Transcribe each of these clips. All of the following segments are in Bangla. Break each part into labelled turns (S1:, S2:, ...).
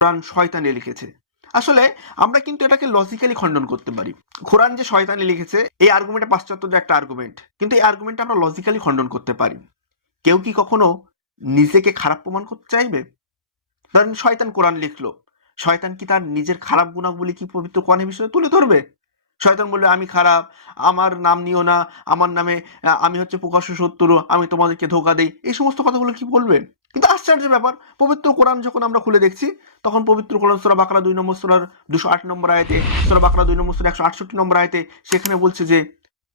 S1: কোরআন শয়তানে লিখেছে। আসলে আমরা কিন্তু এটাকে লজিক্যালি খণ্ডন করতে পারি। কোরআন যে শয়তানে লিখেছে, এই আর্গুমেন্টে পাশ্চাত্যের একটা আর্গুমেন্ট কিন্তু এই আর্গুমেন্টটা আমরা লজিক্যালি খণ্ডন করতে পারি। কেউ কি কখনো নিজেকে খারাপ প্রমাণ করতে চাইবে? ধরেন শয়তান কোরআন লিখলো। শয়তান কি তার নিজের খারাপ গুণাবলী কি পবিত্র কোরআনের বিষয়ে তুলে ধরবে? শয়তান বলবে, আমি খারাপ, আমার নাম নিও না, আমার নামে আমি হচ্ছে প্রকাশ্য শত্রু, আমি তোমাদেরকে ধোকা দেই। এই সমস্ত কথাগুলো কি বলবেন কিন্তু আশ্চর্যের ব্যাপার, পবিত্র কোরআন যখন আমরা খুলে দেখছি, তখন পবিত্র কোরআন সোরা বাকরা দুই নম্বর সোরার দুশো আট নম্বর আয়তে, সোরা বাকরা দুই নম্বর সোরা একশো আটষট্টি নম্বর আয়তে সেখানে বলছে যে,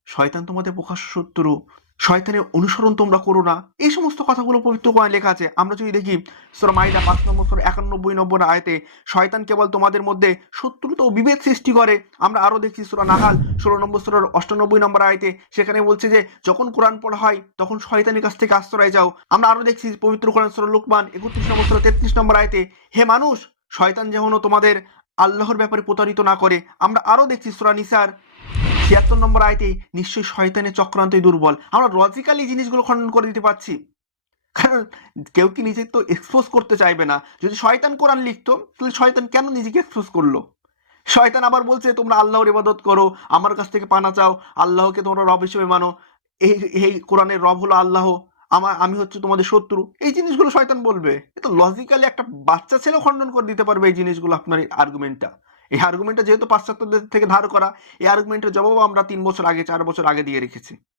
S1: শয়তান তোমাদের প্রকাশ্য শত্রু শয়তানের অনুসরণ তোমরা করো না। এই সমস্ত কথাগুলো পবিত্র কোরআন লেখা আছে। আমরা যদি দেখি, সুরা পাঁচ নম্বর, সুরা একানব্বই নম্বর আয়তে, শয়তান কেবল তোমাদের মধ্যে শত্রুতা ও বিভেদ সৃষ্টি করে। আমরা আরও দেখছি সুরা নাহাল, ষোলো নম্বর সুরার অষ্টানব্বই নম্বর আয়তে, সেখানে বলছে যে, যখন কোরআন পড়া হয়, তখন শয়তানের কাছ থেকে আশ্রয় যাও। আমরা আরও দেখছি পবিত্র কোরআন সুরা লুকমান, একত্রিশ নম্বর, সুরা তেত্রিশ নম্বর আয়তে, হে মানুষ, শয়তান যেমন তোমাদের আল্লাহর ব্যাপারে প্রতারিত না করে। আমরা আরও দেখছি সুরা নিসার ছিয়াত্তর নম্বর আয়তে নিশ্চয়ই শয়তানে চক্রান্তই দুর্বল। আমরা লজিক্যালি জিনিসগুলো খণ্ডন করে দিতে পারছি। কারণ কেউ কি নিজে তো এক্সপোজ করতে চাইবে না। যদি শয়তান কোরআন লিখতো, তাহলে শয়তান কেন নিজেকে এক্সপোজ করল? শয়তান আবার বলছে, তোমরা আল্লাহর ইবাদত করো, আমার কাছ থেকে পানা চাও, আল্লাহকে তোমরা রব হিসেবে মানো। এই এই কোরআনের রব হলো আল্লাহ আমার আমি হচ্ছে তোমাদের শত্রু। এই জিনিসগুলো শয়তান বলবে। এ তো লজিক্যালি একটা বাচ্চা ছেলেও খণ্ডন করে দিতে পারবে এই জিনিসগুলো আপনার আর্গুমেন্টটা এই আর্গুমেন্টটা যেহেতু পাশ্চাত্যদের থেকে ধার করা, এই আর্গুমেন্টের জবাব আমরা তিন বছর আগে, চার বছর আগে দিয়ে রেখেছি।